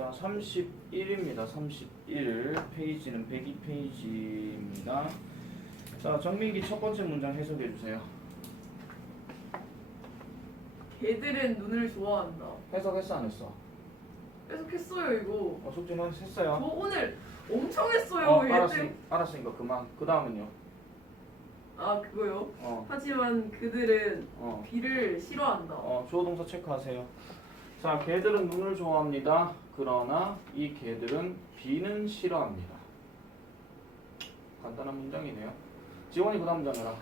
자, 31입니다. 31. 페이지는 102페이지입니다. 자, 정민기 첫 번째 문장 해석해 주세요. 개들은 눈을 좋아한다. 해석했어 안 했어? 계속했어요 이거. 숙제는 저 했어요. 오늘 엄청 했어요. 알았으니까 그만. 그 다음은요. 아 그거요? 어. 하지만 그들은 어. 비를 싫어한다. 주어 동사 체크하세요. 자, 개들은 눈을 좋아합니다. 그러나 이 개들은 비는 싫어합니다. 간단한 문장이네요. 지원이 그 다음 문장 해라.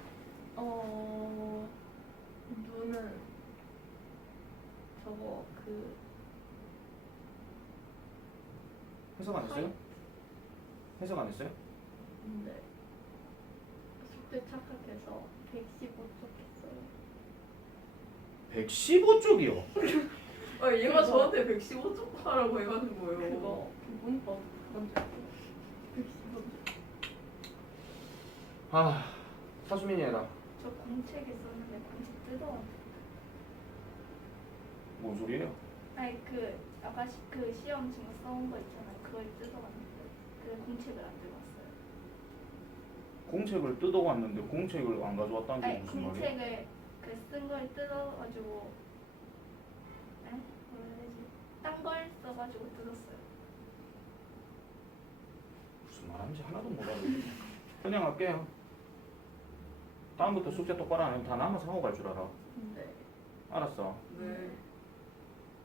눈은 저거 해석 안 했어요? 해석 안 했어요? 근데 숙제 착각해서 115쪽 했어요. 115쪽이요. 아 얘가 저한테 115쪽 하라고 해가지고요. 그거 문법 먼저 115쪽. 사수민이 해라. 저 공책에 썼는데 공책 뜯어왔어요. 뭔 소리예요? 아니 아까 그 시험 지금 써온 거 있잖아요. 그걸 뜯어왔는데 그 공책을 안 들어왔어요. 공책을 뜯어왔는데 공책을 안 가져왔다는 게 아니 무슨 말이에요? 공책을 쓴 걸 뜯어가지고 뭐라 해야 되지? 딴 걸 써가지고 뜯었어요. 무슨 말하는지 하나도 못 알아듣겠네. 그냥 할게요. 다음부터 숙제 똑바로 안 하면 다 남아서 하고 갈 줄 알아. 네. 알았어. 네.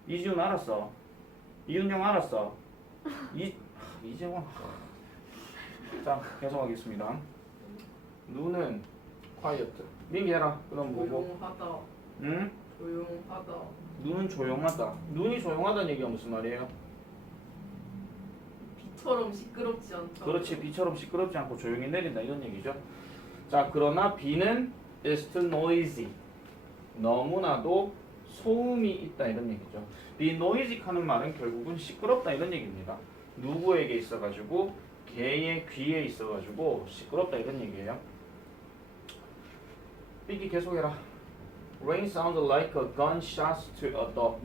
이지훈 알았어. 이은영 알았어. 이재원. 자, 계속하겠습니다. 눈은 quiet. 민기 해라. 그럼 뭐고? 조용하다. 응? 조용하다. 눈은 조용하다. 눈이 조용하다는 얘기가 무슨 말이에요? 비처럼 시끄럽지 않다. 그렇지. 비처럼 시끄럽지 않고 조용히 내린다 이런 얘기죠. 자, 그러나 비는 is too noisy. 너무나도 소음이 있다 이런 얘기죠. be noisy 하는 말은 결국은 시끄럽다 이런 얘기입니다. 누구에게 있어가지고 개의 귀에 있어가지고 시끄럽다 이런 얘기예요. 삐기 계속해라. Rain sounds like a gunshot to a dog.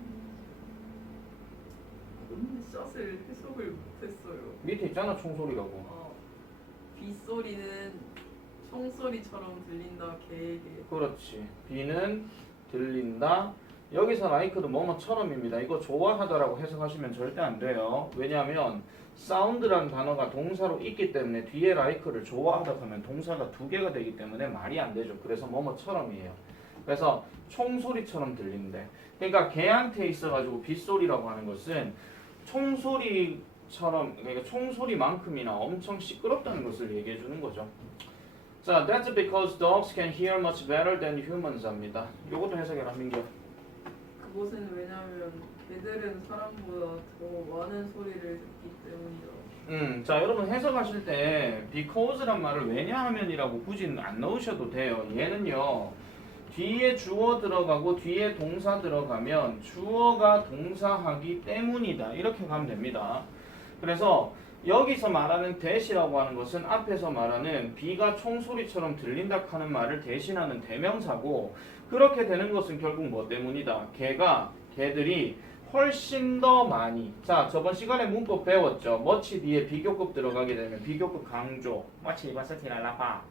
샷을 해석을 못했어요. 밑에 있잖아 총소리라고. 빗소리는 총소리처럼 들린다 개에게. 그렇지. 비는 들린다. 여기서 like도 뭐뭐처럼입니다. 이거 좋아하다라고 해석하시면 절대 안 돼요. 왜냐하면 사운드라는 단어가 동사로 있기 때문에 뒤에 like를 좋아하다 하면 동사가 두 개가 되기 때문에 말이 안 되죠. 그래서 뭐뭐처럼이에요. 그래서 총소리처럼 들린대. 그러니까 개한테 있어가지고 빗소리라고 하는 것은 총소리처럼, 그러니까 총소리만큼이나 엄청 시끄럽다는 것을 얘기해 주는 거죠. 자, that's because dogs can hear much better than humans 합니다. 요것도 해석해라, 민규. 그것은 왜냐하면 개들은 사람보다 더 많은 소리를 듣기 때문이다. 자, 여러분 해석하실 때 because란 말을 왜냐하면이라고 굳이 안 넣으셔도 돼요. 얘는요, 뒤에 주어 들어가고 뒤에 동사 들어가면 주어가 동사하기 때문이다. 이렇게 가면 됩니다. 그래서 여기서 말하는 that이라고 하는 것은 앞에서 말하는 비가 총소리처럼 들린다 하는 말을 대신하는 대명사고, 그렇게 되는 것은 결국 뭐 때문이다. 개들이 훨씬 더 많이. 자, 저번 시간에 문법 배웠죠. much 뒤에 비교급 들어가게 되면 비교급 강조. much 이바스티 랄라파.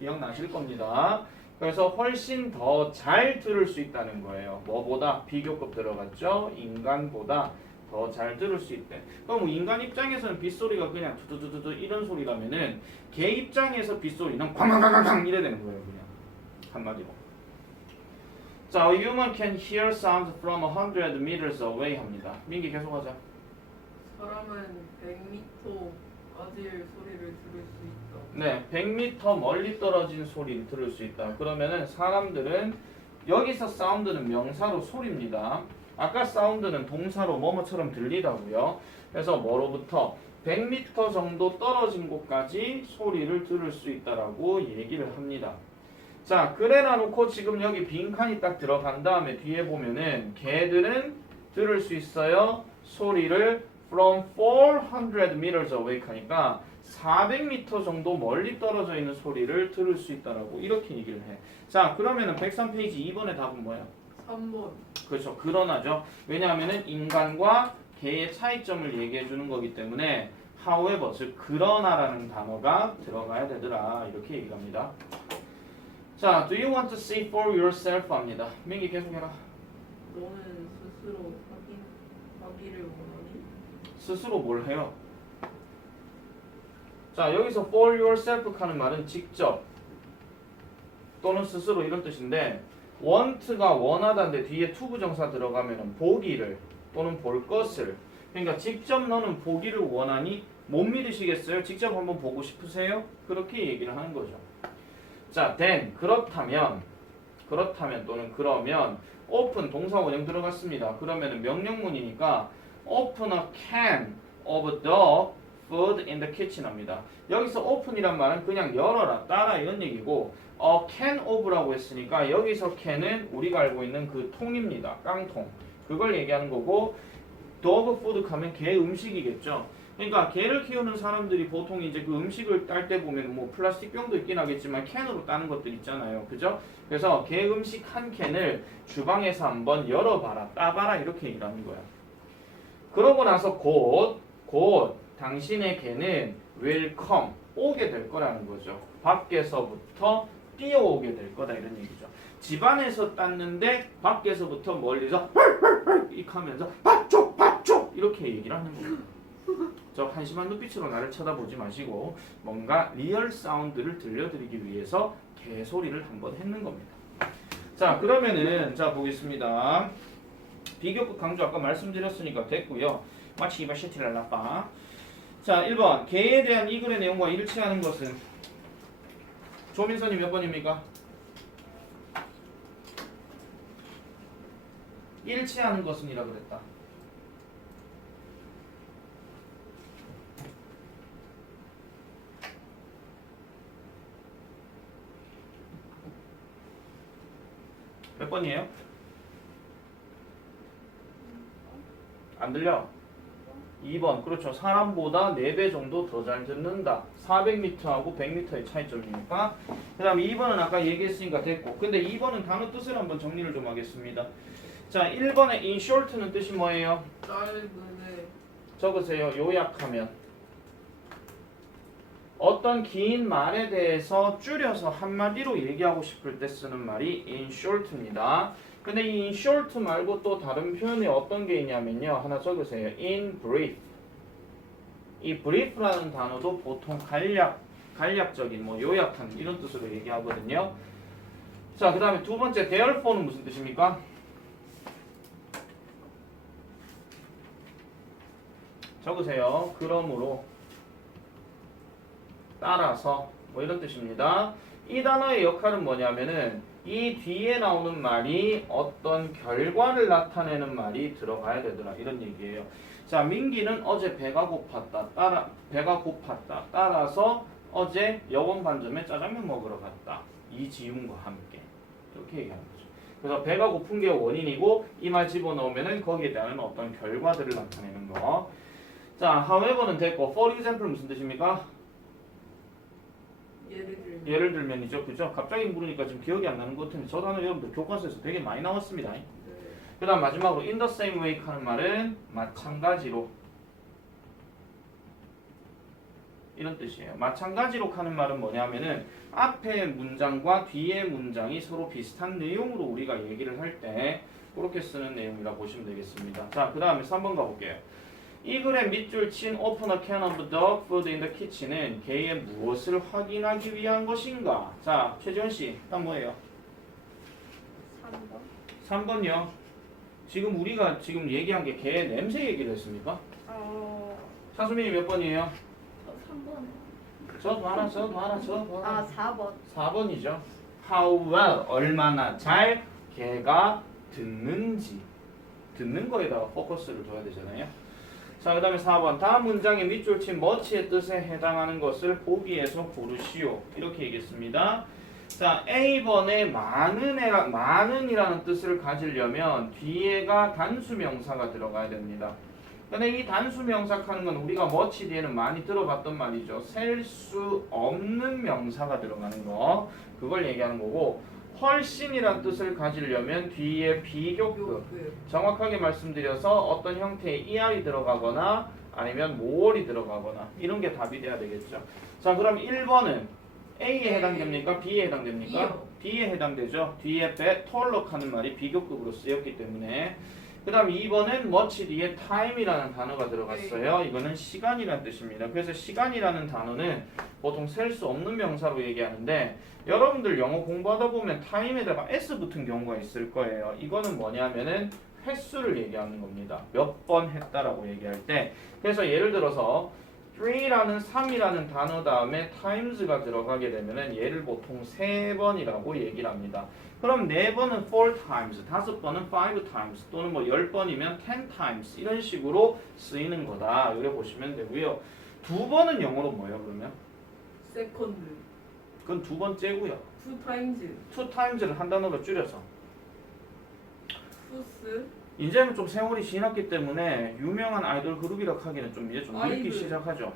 기억나실 겁니다. 그래서 훨씬 더 잘 들을 수 있다는 거예요. 뭐보다? 비교급 들어갔죠. 인간보다 더 잘 들을 수 있대. 그럼 인간 입장에서는 빗소리가 그냥 두두두두 이런 소리라면은 개 입장에서 빗소리는 쾅쾅쾅쾅 이래 되는 거예요. 그냥 한마디로. 자, a human can hear sounds from 100 meters away 합니다. 민기 계속하자. 사람은 100m까지의 소리를 들을 수 있다. 네, 100m 멀리 떨어진 소리를 들을 수 있다. 그러면은 사람들은 여기서 사운드는 명사로 소리입니다. 아까 사운드는 동사로 뭐뭐처럼 들리다고요. 그래서 뭐로부터 100m 정도 떨어진 곳까지 소리를 들을 수 있다라고 얘기를 합니다. 자, 그래라 놓고 지금 여기 빈칸이 딱 들어간 다음에 뒤에 보면은 개들은 들을 수 있어요. 소리를 from 400 meters away 하니까 400m 정도 멀리 떨어져 있는 소리를 들을 수 있다라고 이렇게 얘기를 해. 자, 그러면은 103페이지 2번의 답은 뭐야? 3번. 그렇죠. 그러나죠. 왜냐하면은 인간과 개의 차이점을 얘기해 주는 거기 때문에 however, 즉 그러나라는 단어가 들어가야 되더라 이렇게 얘기합니다. 자, do you want to see for yourself 합니다. 민기 계속해라. 너는 스스로 확인하기를 원하니? 스스로 뭘 해요? 자, 여기서 for yourself 하는 말은 직접 또는 스스로 이런 뜻인데 want가 원하다인데 뒤에 to 부정사 들어가면 보기를 또는 볼 것을, 그러니까 직접 너는 보기를 원하니 못 믿으시겠어요? 직접 한번 보고 싶으세요? 그렇게 얘기를 하는 거죠. 자, then 그렇다면 또는 그러면 open 동사 원형 들어갔습니다. 그러면은 명령문이니까 open a can of the food in the kitchen 합니다. 여기서 open이란 말은 그냥 열어라, 따라 이런 얘기고 a can of라고 했으니까 여기서 can은 우리가 알고 있는 그 통입니다. 깡통. 그걸 얘기하는 거고 dog food 하면 개 음식이겠죠. 그러니까 개를 키우는 사람들이 보통 이제 그 음식을 딸 때 보면 뭐 플라스틱 병도 있긴 하겠지만 캔으로 따는 것들 있잖아요. 그죠? 그래서 개 음식 한 캔을 주방에서 한번 열어봐라, 따봐라 이렇게 얘기를 하는 거야. 그러고 나서 곧 당신의 개는 will come, 오게 될 거라는 거죠. 밖에서부터 뛰어오게 될 거다 이런 얘기죠. 집안에서 땄는데 밖에서부터 멀리서 이렇게 하면서 밥쪽 이렇게 얘기를 하는 겁니다. 저 한심한 눈빛으로 나를 쳐다보지 마시고 뭔가 리얼 사운드를 들려드리기 위해서 개소리를 한번 했는 겁니다. 자, 그러면은 자 보겠습니다. 비교급 강조 아까 말씀드렸으니까 됐고요. 마치 이발 시티를 나빠. 자, 1번 개에 대한 이 글의 내용과 일치하는 것은 조민선이 몇 번입니까? 일치하는 것은 이라 그랬다. 몇 번이에요? 안 들려? 2번. 그렇죠. 사람보다 4배 정도 더 잘 듣는다. 400m하고 100m의 차이점이니까. 그 다음에 2번은 아까 얘기했으니까 됐고. 근데 2번은 단어 뜻을 한번 정리를 좀 하겠습니다. 자, 1번의 in short는 뜻이 뭐예요? 짧은에 적으세요. 요약하면. 어떤 긴 말에 대해서 줄여서 한마디로 얘기하고 싶을 때 쓰는 말이 in short입니다. 근데 이 in short 말고 또 다른 표현이 어떤 게 있냐면요. 하나 적으세요. in brief. 이 brief라는 단어도 보통 간략적인 뭐 요약한 이런 뜻으로 얘기하거든요. 자, 그 다음에 두 번째 therefore는 무슨 뜻입니까? 적으세요. 그러므로, 따라서 뭐 이런 뜻입니다. 이 단어의 역할은 뭐냐면은 이 뒤에 나오는 말이 어떤 결과를 나타내는 말이 들어가야 되더라 이런 얘기예요. 자, 민기는 어제 배가 고팠다. 따라서 어제 여원 반점에 짜장면 먹으러 갔다. 이지훈과 함께 이렇게 얘기하는 거죠. 그래서 배가 고픈 게 원인이고 이 말 집어넣으면은 거기에 대한 어떤 결과들을 나타내는 거. 자, however는 됐고 for example 무슨 뜻입니까? 예를 들면이죠. 그죠? 갑자기 물으니까 지금 기억이 안 나는 것 같은데 저 단어 여러분들 교과서에서 되게 많이 나왔습니다. 그 다음 마지막으로 in the same way 하는 말은 마찬가지로 이런 뜻이에요. 마찬가지로 하는 말은 뭐냐면은 앞에 문장과 뒤에 문장이 서로 비슷한 내용으로 우리가 얘기를 할 때 그렇게 쓰는 내용이라 보시면 되겠습니다. 자, 그 다음에 3번 가볼게요. 이 글의 밑줄 친 open a can of dog food in the kitchen은 개의 무엇을 확인하기 위한 것인가? 자, 최지원 씨, 딱 뭐예요? 3번. 3번이요. 지금 우리가 지금 얘기한 게 개의 냄새 얘기를 했습니까? 차수민이 몇 번이에요? 저 3번. 저도 하나. 4번. 4번이죠. How well, 얼마나 잘 개가 듣는지. 듣는 거에다가 포커스를 둬야 되잖아요. 자, 그 다음에 4번. 다음 문장의 밑줄 친 much의 뜻에 해당하는 것을 보기에서 고르시오. 이렇게 얘기했습니다. 자, A번에 많은이라는 뜻을 가지려면 뒤에가 단수명사가 들어가야 됩니다. 근데 이 단수명사 하는 건 우리가 much 뒤에는 많이 들어봤던 말이죠. 셀 수 없는 명사가 들어가는 거. 그걸 얘기하는 거고 훨씬이란 뜻을 가지려면 뒤에 비교급, 정확하게 말씀드려서 어떤 형태의 ER이 들어가거나 아니면 more이 들어가거나 이런 게 답이 돼야 되겠죠. 자, 그럼 1번은 A에 해당됩니까? B에 해당됩니까? B요. B에 해당되죠. 뒤에 tollock 하는 말이 비교급으로 쓰였기 때문에. 그 다음 2번은 much 뒤에 time이라는 단어가 들어갔어요. 이거는 시간이라는 뜻입니다. 그래서 시간이라는 단어는 보통 셀 수 없는 명사로 얘기하는데 여러분들 영어 공부하다 보면 time에다가 s 붙은 경우가 있을 거예요. 이거는 뭐냐면은 횟수를 얘기하는 겁니다. 몇 번 했다라고 얘기할 때. 그래서 예를 들어서 3이라는 단어 다음에 times가 들어가게 되면은 얘를 보통 3번이라고 얘기를 합니다. 그럼 4번은 4 times, 5번은 5 times 또는 뭐 10번이면 10 times 이런 식으로 쓰이는 거다. 이렇게 보시면 되고요. 2번은 영어로 뭐예요 그러면? 세컨드. 그건 두 번째고요. 2 타임즈. 2 times를 한 단어로 줄여서. 푸스. 이제는 좀 세월이 지났기 때문에 유명한 아이돌 그룹이라 하기는 좀 이제 좀 늦기 아이돌. 시작하죠.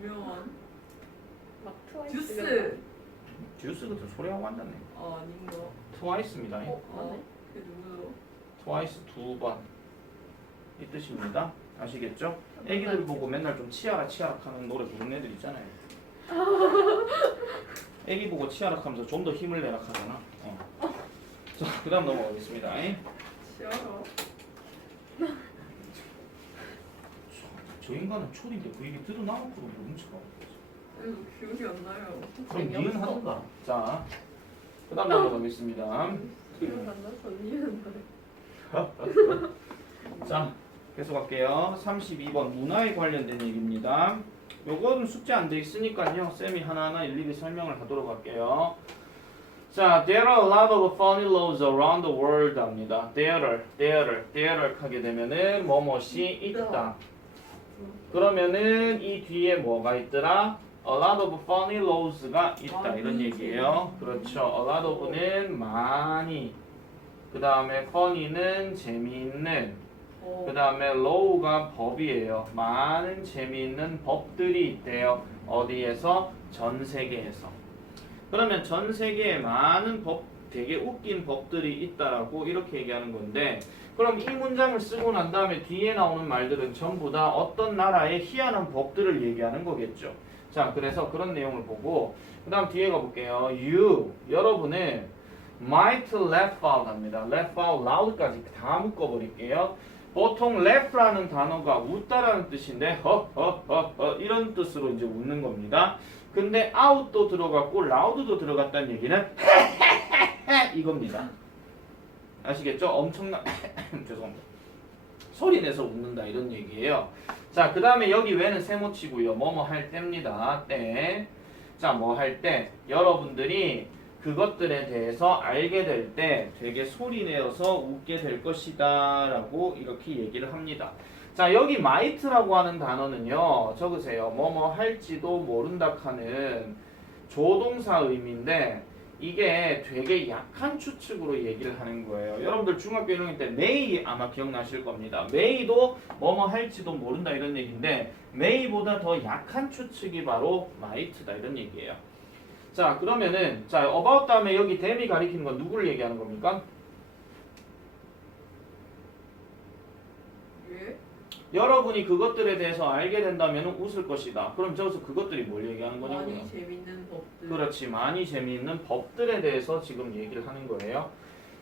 유명한. 막 트와이스. 듀스. 듀스 같은 소리하고 앉았네. 아닌가? 트와이스입니다. 맞네. 그 누구요? 트와이스 2번 이 뜻입니다. 아시겠죠? 애기들 보고 맨날 좀 치아라 하는 노래 부르는 애들 있잖아요. 애기 보고 치아라 하면서 좀 더 힘을 내라 하잖아. 자, 그 다음 넘어가겠습니다. 치아라. 저 인간은 초딩때 그 얘기 들어나놓고도 모른 척하고 그래서 기억이 안 나요. 그럼 니은 하던가. 자, 그 다음 넘어가겠습니다. 기억 안 나서 니은 자, 계속할게요. 32번 문화에 관련된 얘기입니다. 요건 숙제 안 돼 있으니까요. 쌤이 하나하나 일일이 설명을 하도록 할게요. 자, there are a lot of funny laws around the world 합니다. there 하게 되면은 뭐뭐이 있다. 그러면은 이 뒤에 뭐가 있더라? A lot of funny laws가 있다 이런 얘기예요. 그렇죠. A lot of는 많이. 그 다음에 funny는 재미있는. 그 다음에 law가 법이에요. 많은 재미있는 법들이 있대요. 어디에서? 전 세계에서. 그러면 전 세계에 많은 법, 되게 웃긴 법들이 있다라고 이렇게 얘기하는 건데 그럼 이 문장을 쓰고 난 다음에 뒤에 나오는 말들은 전부 다 어떤 나라의 희한한 법들을 얘기하는 거겠죠. 자, 그래서 그런 내용을 보고 그 다음 뒤에 가볼게요. You, 여러분은 might laugh out 합니다. laugh out loud까지 다 묶어버릴게요. 보통 laugh라는 단어가 웃다라는 뜻인데 이런 뜻으로 이제 웃는 겁니다. 근데 out도 들어갔고 loud도 들어갔다는 얘기는 이겁니다. 아시겠죠? 엄청난 죄송합니다. 소리 내서 웃는다 이런 얘기예요. 자, 그 다음에 여기 왜는 세모치고요. 뭐뭐 할 때입니다. 때. 자, 뭐 할 때 여러분들이 그것들에 대해서 알게 될 때 되게 소리 내어서 웃게 될 것이다 라고 이렇게 얘기를 합니다. 자, 여기 might라고 하는 단어는요. 적으세요. 뭐뭐 할지도 모른다 하는 조동사 의미인데 이게 되게 약한 추측으로 얘기를 하는 거예요. 여러분들 중학교 1학년 때 may 아마 기억나실 겁니다. may도 뭐뭐 할지도 모른다 이런 얘기인데 may보다 더 약한 추측이 바로 might다 이런 얘기예요. 자, 그러면은 자 about 다음에 여기 that이 가리키는 건 누구를 얘기하는 겁니까? 예? 여러분이 그것들에 대해서 알게 된다면 웃을 것이다. 그럼 저기서 그것들이 뭘 얘기하는 거냐고요? 많이 재밌는 법들. 그렇지. 많이 재미있는 법들에 대해서 지금 얘기를 하는 거예요.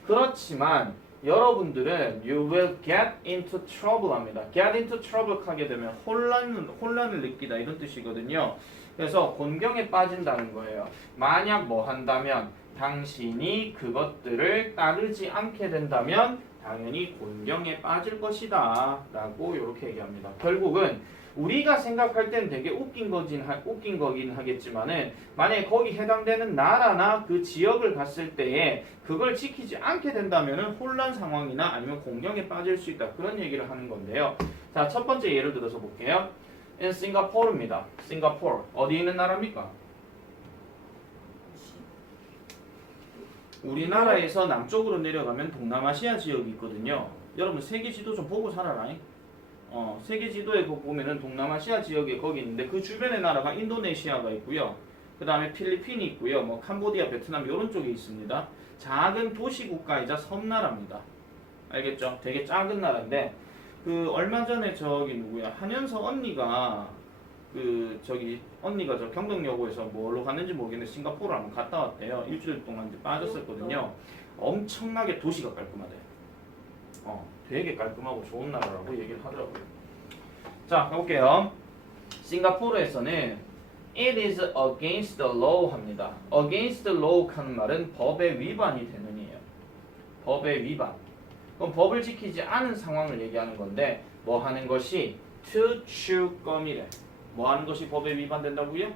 그렇지만 여러분들은 you will get into trouble 합니다. get into trouble 하게 되면 혼란을 느끼다 이런 뜻이거든요. 그래서 곤경에 빠진다는 거예요. 만약 뭐 한다면 당신이 그것들을 따르지 않게 된다면 당연히 곤경에 빠질 것이다 라고 이렇게 얘기합니다. 결국은 우리가 생각할 땐 되게 웃긴 거긴 하겠지만은 만약에 거기 해당되는 나라나 그 지역을 갔을 때에 그걸 지키지 않게 된다면은 혼란 상황이나 아니면 공경에 빠질 수 있다 그런 얘기를 하는 건데요. 자, 첫 번째 예를 들어서 볼게요. in 싱가포르입니다. 싱가포르 어디 있는 나라입니까? 우리나라에서 남쪽으로 내려가면 동남아시아 지역이 있거든요. 여러분 세계 지도 좀 보고 살아라. 세계 지도에 보면은 동남아시아 지역에 거기 있는데 그 주변의 나라가 인도네시아가 있고요. 그 다음에 필리핀이 있고요. 뭐 캄보디아, 베트남 이런 쪽에 있습니다. 작은 도시 국가이자 섬나라입니다. 알겠죠? 되게 작은 나라인데 그 얼마 전에 저기 누구야 한연서 언니가 그 저기 언니가 저 경동여고에서 뭘로 갔는지 모르겠는데 싱가포르 한번 갔다 왔대요. 일주일 동안 이제 빠졌었거든요. 엄청나게 도시가 깔끔하대. 되게 깔끔하고 좋은 나라라고 얘기를 하더라고요. 자, 가볼게요. 싱가포르에서는 it is against the law 합니다. against the law 하는 말은 법의 위반이 되는 이에요. 법의 위반. 그럼 법을 지키지 않은 상황을 얘기하는 건데 뭐 하는 것이 to chew gum이래. 뭐 하는 것이 법에 위반된다고요?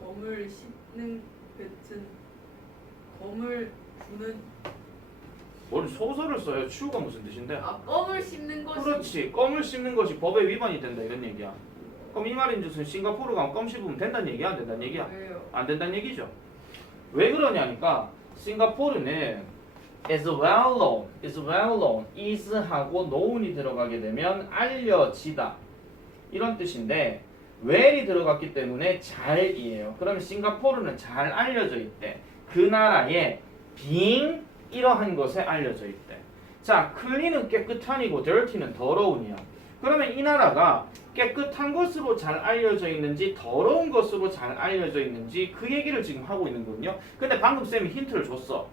검을 씹는 뱉은 검을 부는 뭘 소설을 써요? chew가 무슨 뜻인데? 껌을 씹는 것이 그렇지. 껌을 씹는 것이 법에 위반이 된다 이런 얘기야. 그럼 이 말인 즉슨 싱가포르 가면 껌 씹으면 된다는 얘기야? 안 된다는 얘기야? 왜요? 안 된다는 얘기죠. 왜 그러냐니까 싱가포르는 is well known, is 하고 known이 들어가게 되면 알려지다 이런 뜻인데 well이 들어갔기 때문에 잘이에요. 그러면 싱가포르는 잘 알려져 있대. 그 나라에 being 이러한 것에 알려져 있대. 자, clean은 깨끗한이고 dirty는 더러운이야. 그러면 이 나라가 깨끗한 것으로 잘 알려져 있는지 더러운 것으로 잘 알려져 있는지 그 얘기를 지금 하고 있는 거거든요. 근데 방금 쌤이 힌트를 줬어.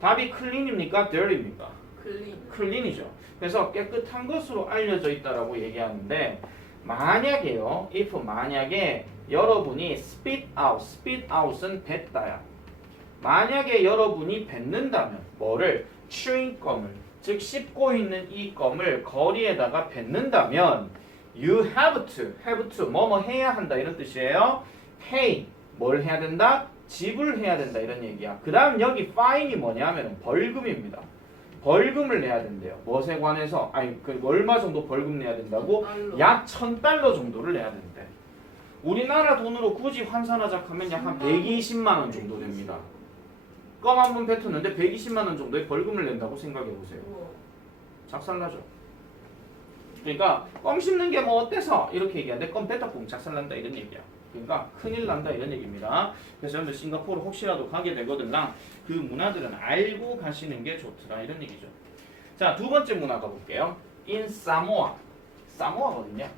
답이 clean입니까? dirty입니까? 클린 clean이죠. 그래서 깨끗한 것으로 알려져 있다라고 얘기하는데 만약에요. if 만약에 여러분이 spit out은 뱉다야. 만약에 여러분이 뱉는다면 뭐를? chewing gum을 즉 씹고 있는 이 껌을 거리에다가 뱉는다면 you have to 뭐뭐 해야 한다 이런 뜻이에요. pay 뭘 해야 된다? 지불해야 된다 이런 얘기야. 그 다음 여기 fine이 뭐냐면 벌금입니다. 벌금을 내야 된대요. 무엇에 관해서? 아니 그 얼마 정도 벌금 내야 된다고? $1,000. 약 $1,000 정도를 내야 된대. 우리나라 돈으로 굳이 환산하자 하면 약 한 120만 원 정도 됩니다. 껌 한 번 뱉었는데 120만 원 정도의 벌금을 낸다고 생각해 보세요. 작살나죠. 그러니까 껌 씹는 게 뭐 어때서 이렇게 얘기하는데 껌 뱉다 보면 작살난다 이런 얘기야. 그러니까 큰일 난다 이런 얘기입니다. 그래서 여러분들 싱가포르 혹시라도 가게 되거든요. 그 문화들은 알고 가시는 게 좋더라 이런 얘기죠. 자, 두 번째 문화 가볼게요. In Samoa. 사모아가 어딨냐?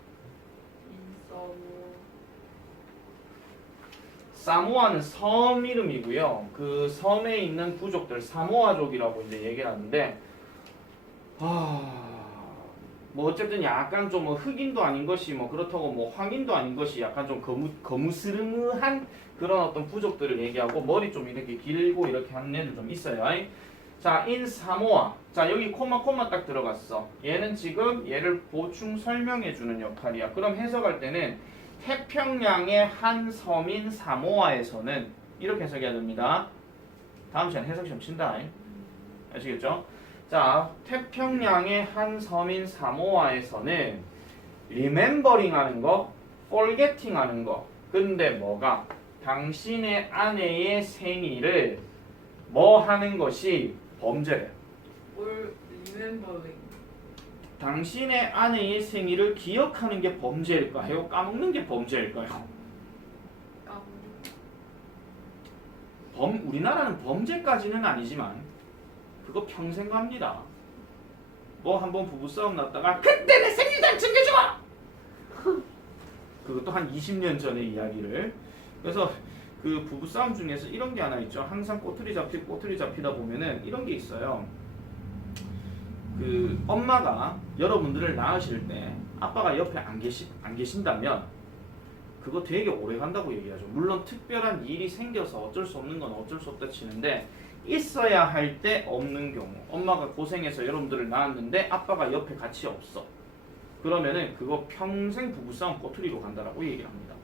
사모아는 섬 이름이고요. 그 섬에 있는 부족들 사모아족이라고 이제 얘기를 하는데 뭐 어쨌든 약간 좀 뭐 흑인도 아닌 것이 뭐 그렇다고 뭐 황인도 아닌 것이 약간 좀 거무스름한 그런 어떤 부족들을 얘기하고 머리 좀 이렇게 길고 이렇게 하는 애들 좀 있어요. 자, in 사모아. 자, 여기 코마 딱 들어갔어. 얘는 지금 얘를 보충 설명해 주는 역할이야. 그럼 해석할 때는 태평양의 한 섬인 사모아에서는 이렇게 해석해야 됩니다. 다음 시간 해석 시험 친다. 아시겠죠? 자, 태평양의 한 섬인 사모아에서는 remembering 하는 거, forgetting 하는 거. 근데 뭐가? 당신의 아내의 생일을 뭐 하는 것이 범죄래. 뭘 remembering 당신의 아내의 생일을 기억하는 게 범죄일까요? 까먹는 게 범죄일까요? 우리나라는 범죄까지는 아니지만 그거 평생 갑니다. 뭐 한번 부부싸움 났다가 그때 내 생일도 안 챙겨줘! 그것도 한 20년 전의 이야기를. 그래서 그 부부싸움 중에서 이런 게 하나 있죠. 항상 꼬투리 잡히다 보면은 이런 게 있어요. 그 엄마가 여러분들을 낳으실 때 아빠가 옆에 안 계신다면 그거 되게 오래 간다고 얘기하죠. 물론 특별한 일이 생겨서 어쩔 수 없는 건 어쩔 수 없다 치는데 있어야 할 때 없는 경우 엄마가 고생해서 여러분들을 낳았는데 아빠가 옆에 같이 없어. 그러면은 그거 평생 부부싸움 꼬투리로 간다라고 얘기합니다.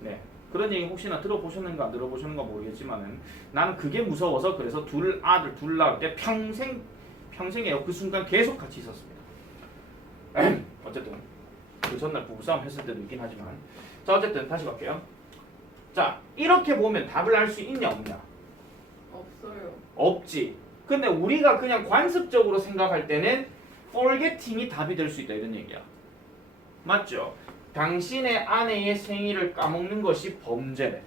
네. 그런 얘기 혹시나 들어보셨는가 안 들어보셨는가 모르겠지만은 나는 그게 무서워서 그래서 아들 둘 낳을 때 평생에 그 순간 계속 같이 있었습니다. 어쨌든 그 전날 부부싸움 했을 때도 있긴 하지만 자 어쨌든 다시 갈게요. 자 이렇게 보면 답을 알 수 있냐 없냐? 없어요. 없지. 근데 우리가 그냥 관습적으로 생각할 때는 forgetting이 답이 될 수 있다 이런 얘기야. 맞죠? 당신의 아내의 생일을 까먹는 것이 범죄래.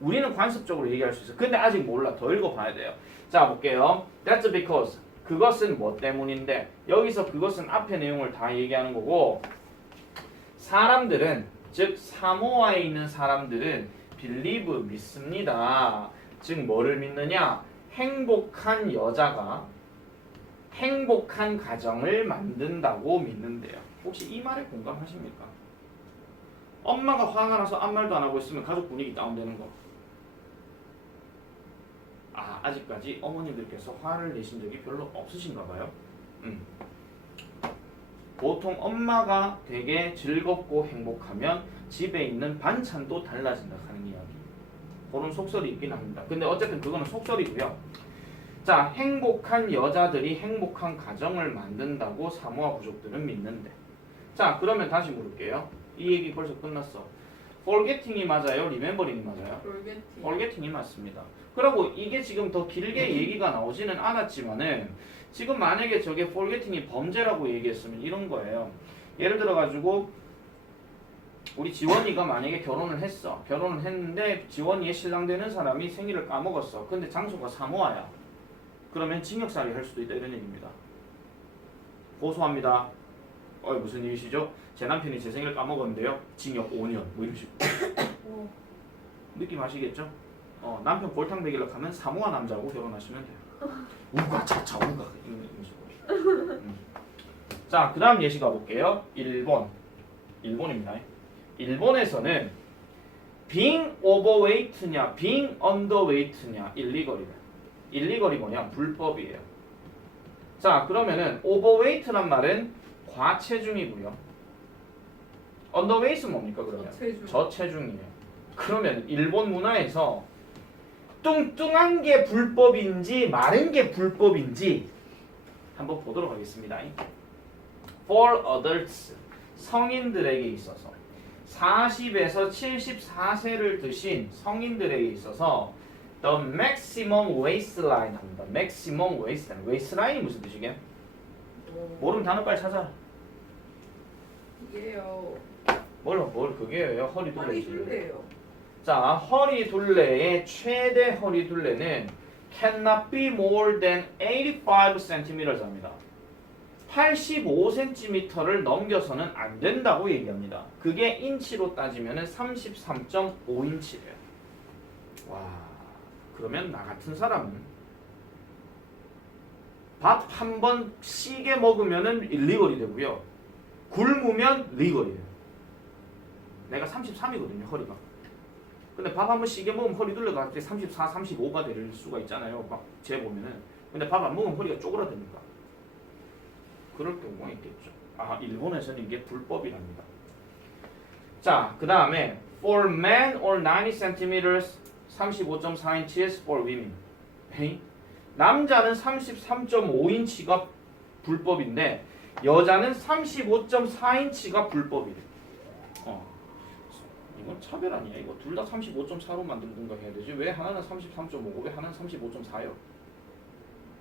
우리는 관습적으로 얘기할 수 있어. 근데 아직 몰라. 더 읽어봐야 돼요. 자, 볼게요. That's because. 그것은 뭐 때문인데 여기서 그것은 앞의 내용을 다 얘기하는 거고 사람들은 즉 사모아에 있는 사람들은 believe 믿습니다. 즉 뭐를 믿느냐? 행복한 여자가 행복한 가정을 만든다고 믿는데요. 혹시 이 말에 공감하십니까? 엄마가 화가 나서 아무 말도 안 하고 있으면 가족 분위기 다운되는 거. 아직까지 어머님들께서 화를 내신 적이 별로 없으신가 봐요. 보통 엄마가 되게 즐겁고 행복하면 집에 있는 반찬도 달라진다 하는 이야기. 그런 속설이 있긴 합니다. 근데 어쨌든 그거는 속설이고요. 자, 행복한 여자들이 행복한 가정을 만든다고 사모아 부족들은 믿는데. 자, 그러면 다시 물을게요. 이 얘기 벌써 끝났어. forgetting이 맞아요? remembering이 맞아요? forgetting이 맞습니다. 그리고 이게 지금 더 길게 얘기가 나오지는 않았지만은 지금 만약에 저게 forgetting이 범죄라고 얘기했으면 이런 거예요. 예를 들어 가지고 우리 지원이가 만약에 결혼을 했어. 결혼을 했는데 지원이의 신랑 되는 사람이 생일을 까먹었어. 근데 장소가 사모아야. 그러면 징역살이 할 수도 있다 이런 얘기입니다. 고소합니다. 무슨 일이시죠? 제 남편이 제 생일 까먹었는데요. 징역 5년 뭐 이런 식으로. 느낌 아시겠죠? 남편 골탕 먹이려고 하면 사모아 남자하고 결혼하시면 돼요. 우가 차차 우가 이런 식으로. 자, 그 다음 예시 가볼게요. 일본입니다. 일본에서는 being overweight냐 being underweight냐 일리걸이 뭐냐? 불법이에요. 자, 그러면은 overweight란 말은 과체중이고요. underweight은 뭡니까 그러면? 저체중이에요. 그러면 일본 문화에서 뚱뚱한 게 불법인지 마른 게 불법인지 한번 보도록 하겠습니다. For adults, 성인들에게 있어서 40에서 74세를 드신 성인들에게 있어서 the maximum waistline 합니다. maximum waistline. waistline이 무슨 뜻이게? 모르면 단어 빨리 찾아. 이게요. 뭘 그게요? 허리 허리 둘레지. 둘레요. 자, 허리 둘레의 최대 허리 둘레는 cannot be more than 85cm입니다. 85cm를 넘겨서는 안 된다고 얘기합니다. 그게 인치로 따지면 33.5인치래요. 와, 그러면 나 같은 사람은 밥 한 번 시게 먹으면 일리걸이 되고요. 굶으면 리걸이에요. 내가 33이거든요, 허리가. 근데 밥 한 번 시게 먹으면 허리 둘레가 갑자기 34, 35가 될 수가 있잖아요. 막 재보면은. 근데 밥 안 먹으면 허리가 쪼그라드니까. 그럴 경우가 있겠죠. 일본에서는 이게 불법이랍니다. 자, 그 다음에 for men or 90 cm 35.4inches for women. 에이? 남자는 33.5인치가 불법인데 여자는 35.4인치가 불법이래. 이건 차별 아니야. 이거 둘 다 35.4로 만들고 뭔가 해야 되지. 왜 하나는 33.5고 왜 하나는 35.4요?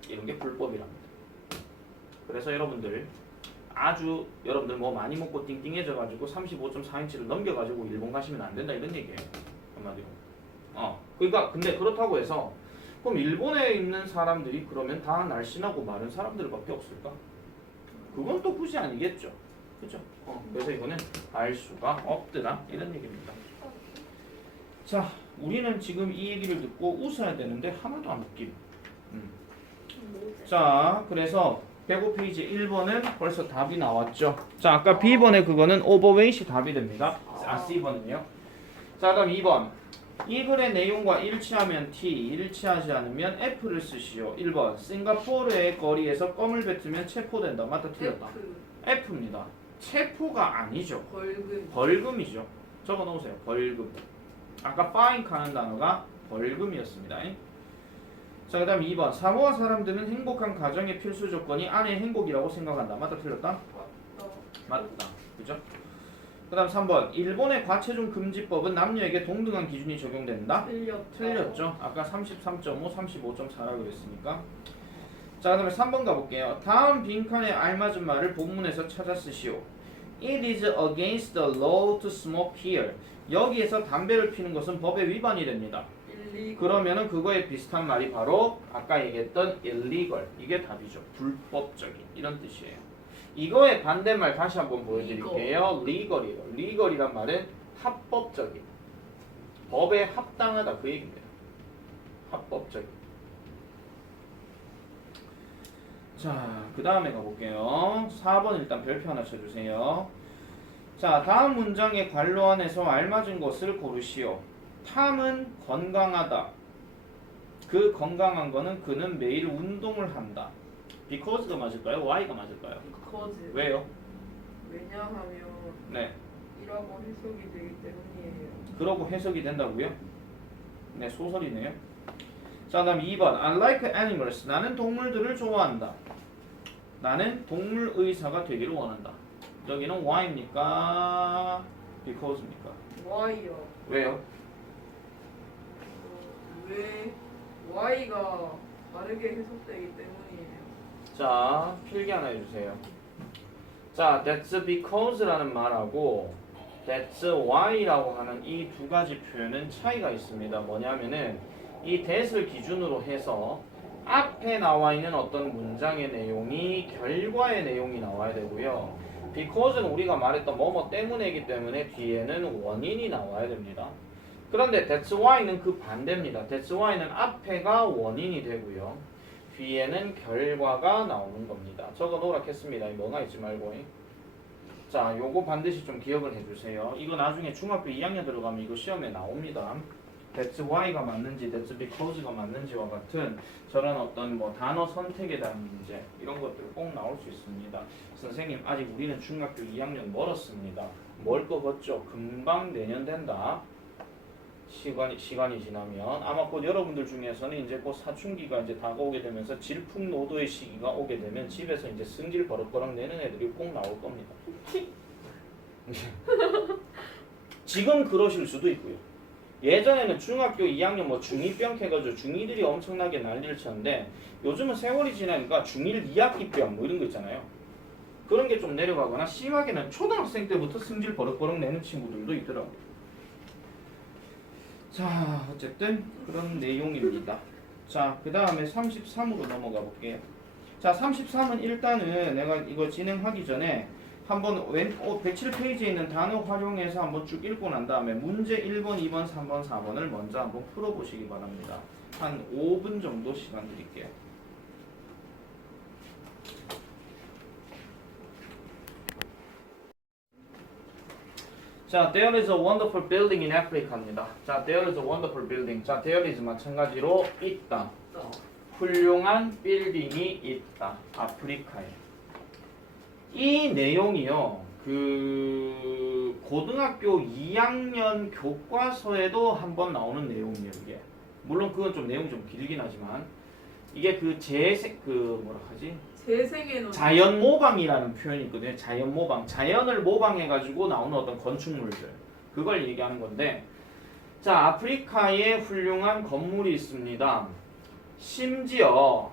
이런 게 불법이랍니다. 그래서 여러분들 뭐 많이 먹고 띵띵해져 가지고 35.4인치를 넘겨 가지고 일본 가시면 안 된다 이런 얘기예요. 한마디로. 그러니까 근데 그렇다고 해서 그럼 일본에 있는 사람들이 그러면 다 날씬하고 마른 사람들밖에 없을까? 그건 또 굳이 아니겠죠. 그죠? 그래서 이거는 알 수가 없더라 이런 얘기입니다. 자, 우리는 지금 이 얘기를 듣고 웃어야 되는데 하나도 안 웃김. 자, 그래서 105페이지 1번은 벌써 답이 나왔죠. 자, 아까 B번에 그거는 오버웨이트 답이 됩니다. C번은요. 자, 그다음 2번. 이 글의 내용과 일치하면 T, 일치하지 않으면 F를 쓰시오. 1번. 싱가포르의 거리에서 껌을 뱉으면 체포된다. 맞다, 틀렸다. F입니다. 체포가 아니죠. 벌금이죠. 적어 놓으세요. 벌금. 아까 파인 하는 단어가 벌금이었습니다. 자, 그 다음 2번. 사모아 사람들은 행복한 가정의 필수 조건이 아내의 행복이라고 생각한다. 맞다, 틀렸다? 맞다. 그죠? 그 다음 3번. 일본의 과체중 금지법은 남녀에게 동등한 기준이 적용된다? 틀렸죠. 아까 33.5, 35.4라고 그랬으니까. 자, 그 다음에 3번 가볼게요. 다음 빈칸에 알맞은 말을 본문에서 찾아 쓰시오. It is against the law to smoke here. 여기에서 담배를 피는 것은 법의 위반이 됩니다. 그러면은 그거에 비슷한 말이 바로 아까 얘기했던 illegal. 이게 답이죠. 불법적인 이런 뜻이에요. 이거의 반대말 다시 한번 보여드릴게요. legal이에요. legal이란 말은 합법적인. 법에 합당하다 그 얘기입니다. 합법적인. 자, 그 다음에 가볼게요. 4번 일단 별표 하나 쳐주세요. 자, 다음 문장의 관로 안에서 알맞은 것을 고르시오. 탐은 건강하다. 그 건강한 거는 그는 매일 운동을 한다. because가 맞을까요? why가 맞을까요? 거즈. 왜요? 왜냐하면 네. 이라고 해석이 되기 때문이에요. 그러고 해석이 된다고요? 네, 소설이네요. 자, 다음 2번. I like animals. 나는 동물들을 좋아한다. 나는 동물 의사가 되기를 원한다. 여기는 why입니까? because입니까? Y요. 왜요? 왜 Y가 다르게 해석되기 때문이에요. 자, 필기 하나 해주세요. 자, that's because라는 말하고 that's why라고 하는 이 두 가지 표현은 차이가 있습니다. 뭐냐면은 이 that을 기준으로 해서 앞에 나와 있는 어떤 문장의 내용이 결과의 내용이 나와야 되고요. because는 우리가 말했던 뭐뭐 때문이기 때문에 뒤에는 원인이 나와야 됩니다. 그런데 that's why는 그 반대입니다. that's why는 앞에가 원인이 되고요. 뒤에는 결과가 나오는 겁니다. 적어 놓으라겠습니다. 뭐가 있지 말고. 자, 요거 반드시 좀 기억을 해주세요. 이거 나중에 중학교 2학년 들어가면 이거 시험에 나옵니다. that's why가 맞는지 that's because가 맞는지와 같은 저런 어떤 뭐 단어 선택에 대한 문제 이런 것들 꼭 나올 수 있습니다. 선생님 아직 우리는 중학교 2학년 멀었습니다. 멀 거 같죠? 금방 내년 된다. 시간이 지나면 아마 곧 여러분들 중에서는 이제 곧 사춘기가 이제 다가오게 되면서 질풍노도의 시기가 오게 되면 집에서 이제 승질 버럭버럭 내는 애들이 꼭 나올 겁니다. 지금 그러실 수도 있고요. 예전에는 중학교 2학년 뭐 중2병 해가지고 중2들이 엄청나게 난리를 쳤는데 요즘은 세월이 지나니까 중1 2학기병 뭐 이런 거 있잖아요. 그런 게 좀 내려가거나 심하게는 초등학생 때부터 승질 버럭버럭 내는 친구들도 있더라고요. 자, 어쨌든 그런 내용입니다. 자, 그 다음에 33으로 넘어가 볼게요. 자, 33은 일단은 내가 이거 진행하기 전에 한번 107페이지에 있는 단어 활용해서 한번 쭉 읽고 난 다음에 문제 1번, 2번, 3번, 4번을 먼저 한번 풀어보시기 바랍니다. 한 5분 정도 시간 드릴게요. 자, there is a wonderful building in Africa입니다. 자, there is a wonderful building. 자, there is 마찬가지로 있다. 훌륭한 빌딩이 있다. 아프리카에. 이 내용이요. 그 고등학교 2학년 교과서에도 한번 나오는 내용이에요, 이게. 물론 그건 좀 내용이 좀 길긴 하지만 이게 그 뭐라 하지? 재생에는 자연 모방이라는 표현이 있거든요. 자연 모방. 자연을 모방해 가지고 나오는 어떤 건축물들. 그걸 얘기하는 건데. 자, 아프리카에 훌륭한 건물이 있습니다. 심지어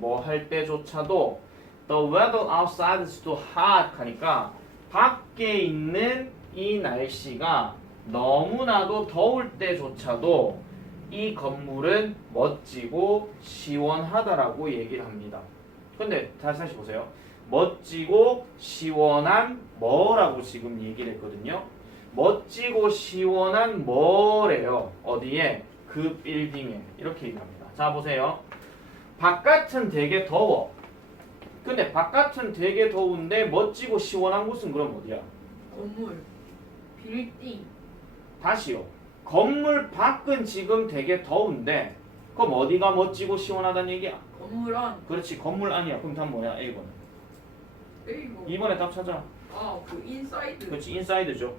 뭐 할 때조차도 the weather outside is too hot 하니까 밖에 있는 이 날씨가 너무나도 더울 때조차도 이 건물은 멋지고 시원하다라고 얘기를 합니다. 근데 다시 보세요. 멋지고 시원한 뭐라고 지금 얘기를 했거든요. 멋지고 시원한 뭐래요. 어디에? 그 빌딩에. 이렇게 얘기합니다. 자, 보세요. 바깥은 되게 더워. 근데 바깥은 되게 더운데 멋지고 시원한 곳은 그럼 어디야? 건물 빌딩 다시요. 건물 밖은 지금 되게 더운데 그럼 어디가 멋지고 시원하다는 얘기야? 건물 안 그렇지, 건물 아니야. 그럼 답 뭐야? 1번. 에이고 2번에 답 찾아. 아그 인사이드 그렇지, 인사이드죠.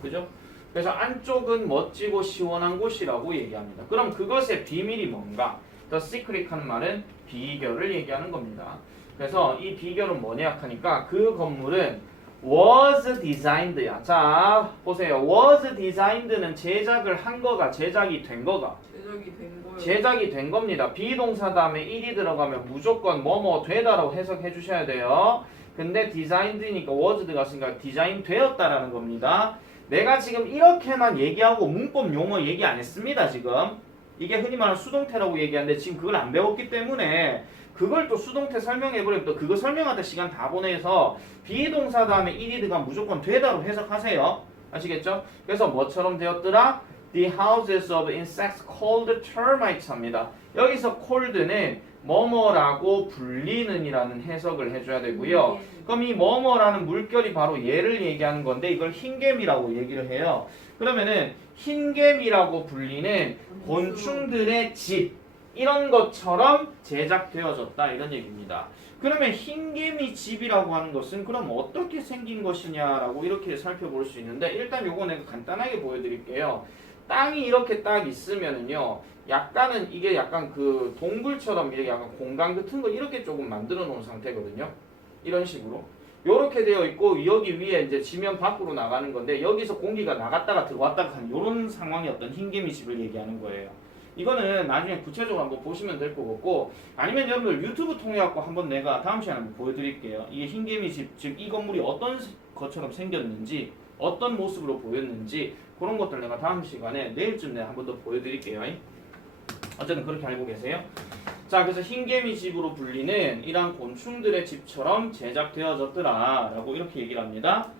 그죠? 그래서 안쪽은 멋지고 시원한 곳이라고 얘기합니다. 그럼 그것의 비밀이 뭔가? The secret 하는 말은 비결을 얘기하는 겁니다. 그래서 이 비결은 뭐냐 하니까 그 건물은 was designed야. 자, 보세요. was designed는 제작을 한 거가, 제작이 된 거가. 제작이 된 거예요. 제작이 된 겁니다. 비동사 다음에 1이 들어가면 무조건 뭐뭐 되다라고 해석해 주셔야 돼요. 근데 designed니까 was 들어갔으니까 디자인 되었다라는 겁니다. 내가 지금 이렇게만 얘기하고 문법 용어 얘기 안 했습니다. 지금 이게 흔히 말하는 수동태라고 얘기하는데 지금 그걸 안 배웠기 때문에 그걸 또 수동태 설명해버리면 또 그거 설명하다 시간 다 보내서 비동사 다음에 이리드가 무조건 되다로 해석하세요. 아시겠죠? 그래서 뭐처럼 되었더라? The houses of insects called termites 합니다. 여기서 cold는 뭐뭐라고 불리는이라는 해석을 해줘야 되고요. 그럼 이 뭐뭐라는 물결이 바로 얘를 얘기하는 건데 이걸 흰개미라고 얘기를 해요. 그러면은 흰개미라고 불리는 곤충들의 집 이런 것처럼 제작되어졌다 이런 얘기입니다. 그러면 흰개미 집이라고 하는 것은 그럼 어떻게 생긴 것이냐라고 이렇게 살펴볼 수 있는데 일단 요거 내가 간단하게 보여드릴게요. 땅이 이렇게 딱 있으면은요 약간은 이게 약간 그 동굴처럼 이렇게 약간 공간 같은 거 이렇게 조금 만들어 놓은 상태거든요. 이런 식으로 요렇게 되어 있고 여기 위에 이제 지면 밖으로 나가는 건데 여기서 공기가 나갔다가 들어왔다가 하는 요런 상황이 어떤 흰개미 집을 얘기하는 거예요. 이거는 나중에 구체적으로 한번 보시면 될 것 같고 아니면 여러분들 유튜브 통해 갖고 한번 내가 다음 시간에 한번 보여드릴게요. 이게 흰개미 집, 즉 이 건물이 어떤 것처럼 생겼는지 어떤 모습으로 보였는지 그런 것들 내가 다음 시간에 내일쯤 내가 한번 더 보여드릴게요. 어쨌든 그렇게 알고 계세요. 자, 그래서 흰개미 집으로 불리는 이러한 곤충들의 집처럼 제작되어졌더라 라고 이렇게 얘기를 합니다.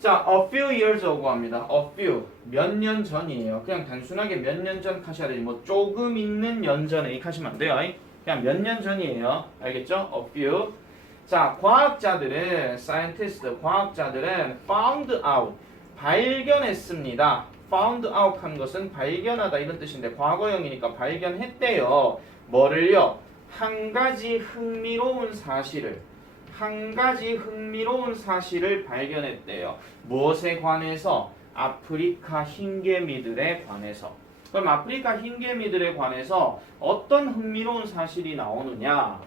자, a few years ago 합니다. a few, 몇 년 전이에요. 그냥 단순하게 몇 년 전 하셔야 되지 뭐 조금 있는 년 전에 이렇게 하시면 안 돼요. 그냥 몇 년 전이에요. 알겠죠? a few. 자, 과학자들은 scientist, 과학자들은 found out, 발견했습니다. found out 한 것은 발견하다 이런 뜻인데 과거형이니까 발견했대요. 뭐를요? 한 가지 흥미로운 사실을 발견했대요. 무엇에 관해서? 아프리카 흰개미들에 관해서. 그럼 아프리카 흰개미들에 관해서 어떤 흥미로운 사실이 나오느냐?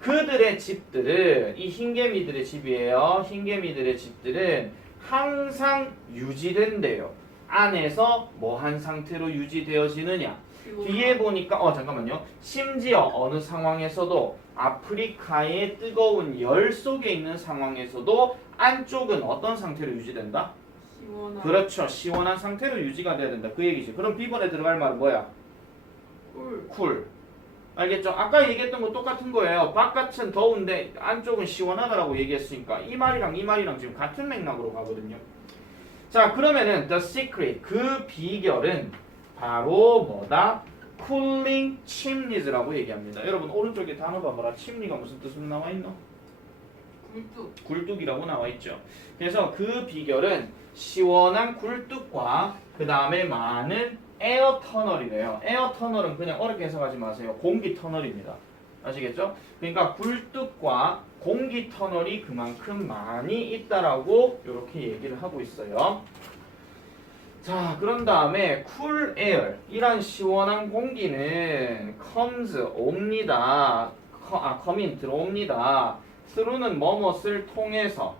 그들의 집들은 이 흰개미들의 집이에요. 흰개미들의 집들은 항상 유지된대요. 안에서 뭐한 상태로 유지되어지느냐? 뒤에 보니까 잠깐만요. 심지어 어느 상황에서도 아프리카의 뜨거운 열 속에 있는 상황에서도 안쪽은 어떤 상태로 유지된다? 시원한. 그렇죠. 시원한 상태로 유지가 돼야 된다. 그 얘기지. 그럼 B번에 들어갈 말은 뭐야? 쿨. 알겠죠? 아까 얘기했던 거 똑같은 거예요. 바깥은 더운데 안쪽은 시원하다라고 얘기했으니까 이 말이랑 지금 같은 맥락으로 가거든요. 자, 그러면은 the secret, 그 비결은 바로 뭐다? cooling chimneys라고 얘기합니다. 여러분 오른쪽에 단어 봐봐라. chimney가 무슨 뜻으로 나와 있노? 굴뚝이라고 나와 있죠. 그래서 그 비결은 시원한 굴뚝과 그 다음에 많은 에어 터널이래요. 에어 터널은 그냥 어렵게 해석하지 마세요. 공기 터널입니다. 아시겠죠? 그러니까 굴뚝과 공기 터널이 그만큼 많이 있다라고 이렇게 얘기를 하고 있어요. 자, 그런 다음에 cool air, 이란 시원한 공기는 comes, 옵니다. come in, 들어옵니다. through는 뭐뭇을 통해서.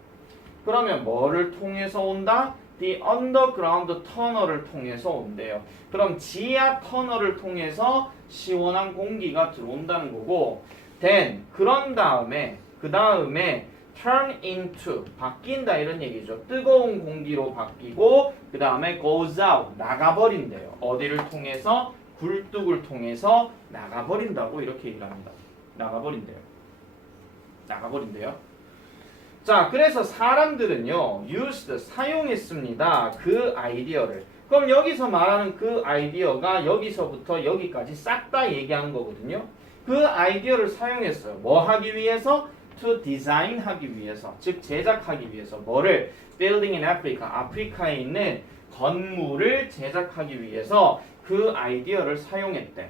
그러면 뭐를 통해서 온다? The underground 터널을 통해서 온대요. 그럼 지하 터널을 통해서 시원한 공기가 들어온다는 거고, then, 그런 다음에, 그 다음에 turn into, 바뀐다 이런 얘기죠. 뜨거운 공기로 바뀌고 그 다음에 goes out, 나가버린대요. 어디를 통해서? 굴뚝을 통해서 나가버린다고 이렇게 얘기를 합니다. 나가버린대요. 자, 그래서 사람들은요 used, 사용했습니다. 그 아이디어를. 그럼 여기서 말하는 그 아이디어가 여기서부터 여기까지 싹 다 얘기하는 거거든요. 그 아이디어를 사용했어요. 뭐 하기 위해서? to design 하기 위해서, 즉 제작하기 위해서. 뭐를? building in Africa, 아프리카에 있는 건물을 제작하기 위해서 그 아이디어를 사용했대.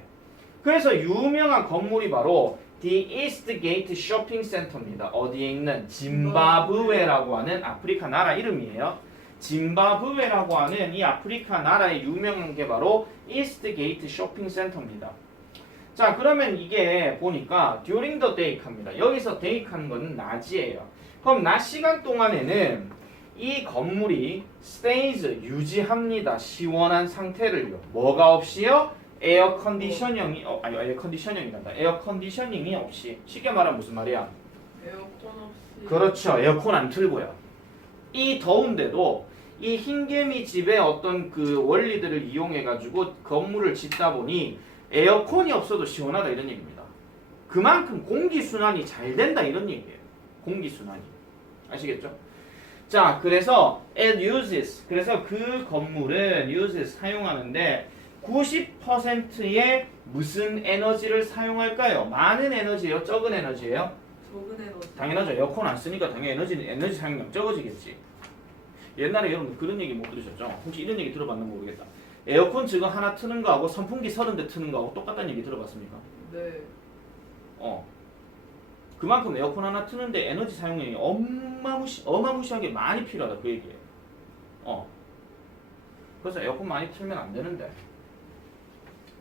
그래서 유명한 건물이 바로 The Eastgate Shopping Center입니다. 어디에 있는? 짐바브웨라고 하는 아프리카 나라 이름이에요. 짐바브웨라고 하는 이 아프리카 나라의 유명한 게 바로 Eastgate Shopping Center입니다. 자, 그러면 이게 보니까 during the day 합니다. 여기서 day 하는 거는 낮이에요. 그럼 낮 시간 동안에는 이 건물이 stays, 유지합니다. 시원한 상태를요. 뭐가 없이요? 에어 컨디셔닝이 에어 컨디셔닝이 없이. 쉽게 말하면 무슨 말이야? 에어컨 없이. 그렇죠. 에어컨 안 틀고요. 이 더운데도 이 흰개미 집의 어떤 그 원리들을 이용해 가지고 건물을 짓다 보니 에어컨이 없어도 시원하다 이런 얘기입니다. 그만큼 공기 순환이 잘 된다 이런 얘기예요. 공기 순환이. 아시겠죠? 자, 그래서 it uses. 그래서 그 건물은 uses 사용하는데 90%의 무슨 에너지를 사용할까요? 많은 에너지예요? 적은 에너지예요? 적은 에너지. 당연하죠. 에어컨 안 쓰니까 당연히 에너지 사용량 적어지겠지. 옛날에 여러분 그런 얘기 못 들으셨죠? 혹시 이런 얘기 들어봤나 모르겠다. 에어컨 지금 하나 트는 거하고 선풍기 30대 트는 거하고 똑같다는 얘기 들어봤습니까? 네. 그만큼 에어컨 하나 트는데 에너지 사용량이 어마무시하게 많이 필요하다 그 얘기예요. 그래서 에어컨 많이 틀면 안 되는데.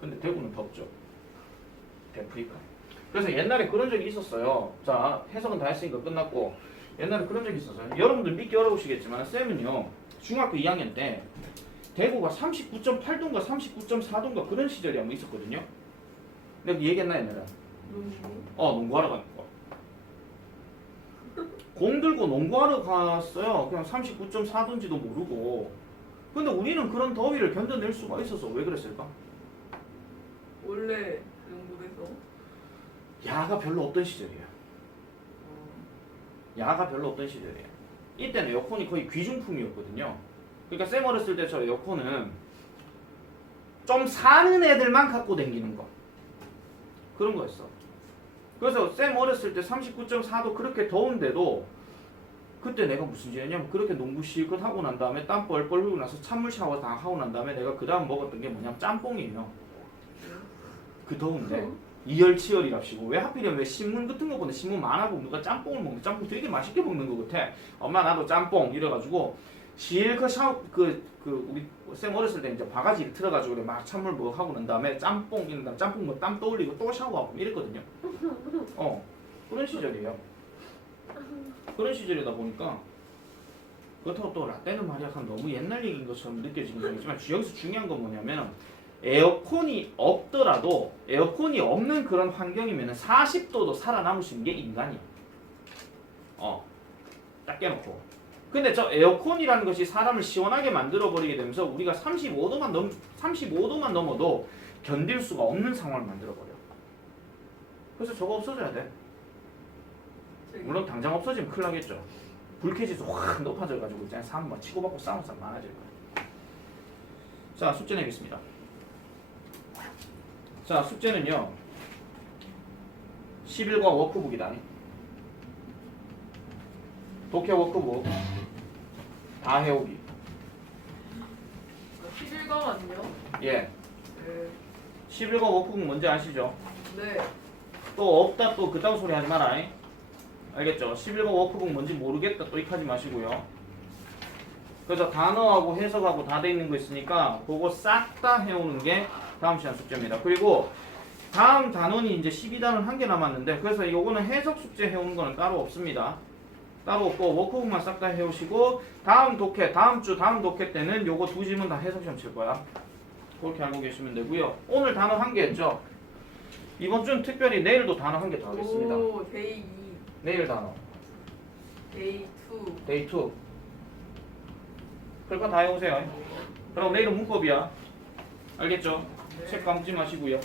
근데 대구는 덥죠. 대프리카. 그래서 옛날에 그런 적이 있었어요. 자, 해석은 다 했으니까 끝났고 옛날에 그런 적이 있었어요. 여러분들 믿기 어려우시겠지만 쌤은요 중학교 2학년 때 대구가 39.8도인가 39.4도인가 그런 시절이 한번 있었거든요. 내가 얘기했나 옛날에? 농구하러 가는 거. 공 들고 농구하러 갔어요. 그냥 39.4도인지도 모르고. 근데 우리는 그런 더위를 견뎌낼 수가 있어서 왜 그랬을까? 원래 그 정도에서. 야가 별로 없던 시절이에요. 야가 별로 없던 시절이에요. 이때는 에어컨이 거의 귀중품이었거든요. 그러니까 쌤 어렸을 때 저 에어컨은 좀 사는 애들만 갖고 다니는 거. 그런 거였어. 그래서 쌤 어렸을 때 39.4도 그렇게 더운데도 그때 내가 무슨 짓 했냐면 그렇게 농구 실컷 하고 난 다음에 땀 뻘뻘 흘리고 나서 찬물 샤워 다 하고 난 다음에 내가 그 다음 먹었던 게 뭐냐면 짬뽕이에요. 그 더운데 이열치열이랍시고 왜 하필이면 왜 신문 같은 거 보는데 신문 만화보면 누가 짬뽕을 먹는데 짬뽕 되게 맛있게 먹는 거 같아. 엄마 나도 짬뽕 이래가지고 실컷 샤워 우리 쌤 어렸을 때 이제 바가지 틀어가지고 그래 막 찬물 뭐 하고 난 다음에 짬뽕 이런 다음 짬뽕 뭐 땀 떠올리고 또 샤워하고 이랬거든요. 그런 시절이에요. 그런 시절이다 보니까 그렇다고 또 라떼는 말이야 너무 옛날 얘기인 것처럼 느껴지긴 하지만 여기서 중요한 건 뭐냐면 에어컨이 없더라도 에어컨이 없는 그런 환경이면 40도도 살아남으시는 게 인간이야. 딱 깨놓고. 근데 저 에어컨이라는 것이 사람을 시원하게 만들어 버리게 되면서 우리가 35도만 넘어도 견딜 수가 없는 상황을 만들어 버려. 그래서 저거 없어져야 돼. 물론 당장 없어지면 큰일 나겠죠. 불쾌지수 확 높아져가지고 이제 사람 막 치고받고 싸우는 사람 많아질 거야. 자, 숙제 내겠습니다. 자, 숙제는요 11과 워크북이다. 독해 워크북 다 해오기. 11강은요? 예. 네. 11과 워크북 뭔지 아시죠? 네. 또 없다 또 그딴 소리 하지 마라. 알겠죠? 11과 워크북 뭔지 모르겠다 또 익하지 마시고요. 그래서 단어하고 해석하고 다 돼 있는 거 있으니까 그거 싹 다 해오는 게 다음 시간 숙제입니다. 그리고 다음 단원이 이제 12단원 한 개 남았는데 그래서 이거는 해석 숙제 해오는 거는 따로 없습니다. 따로 없고 워크북만 싹 다 해오시고 다음 독해, 다음 독해 때는 요거 두 지문 다 해석 시험 칠 거야. 그렇게 알고 계시면 되고요. 오늘 단어 한 개 했죠? 이번 주는 특별히 내일도 단어 한 개 더 하겠습니다. 오, 데이 2, 내일 단어. 데이 2. 데이 2. 그러니까 다 해오세요. 그럼 내일은 문법이야. 알겠죠? 책 까먹지 마시고요.